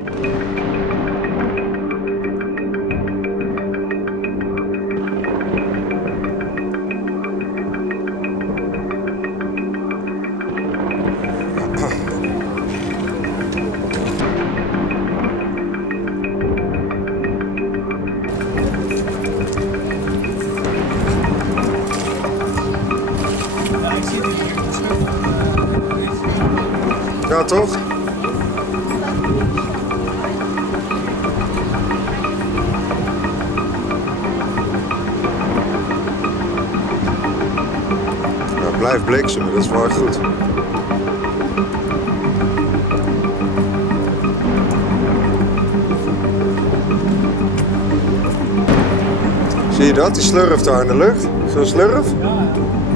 Ja, toch? Ja, blijf bliksemen, dat is wel goed. Zie je dat? Die slurf daar in de lucht. Zo'n slurf?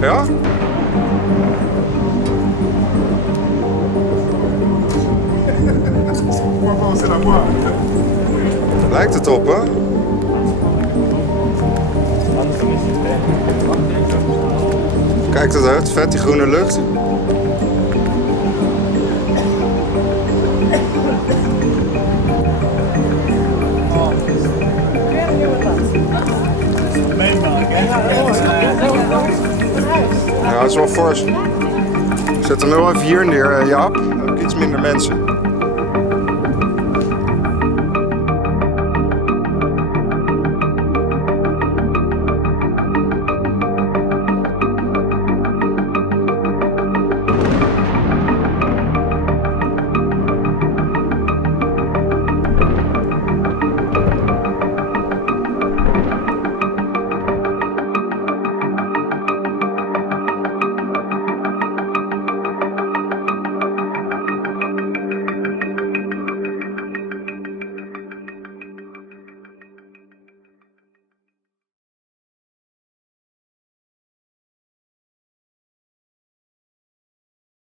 Ja? Lijkt het op, hè? Kijk dat uit, vet die groene lucht. Ja, het is wel fors. Zet hem wel even hier neer, Jaap. Dan heb ik iets minder mensen.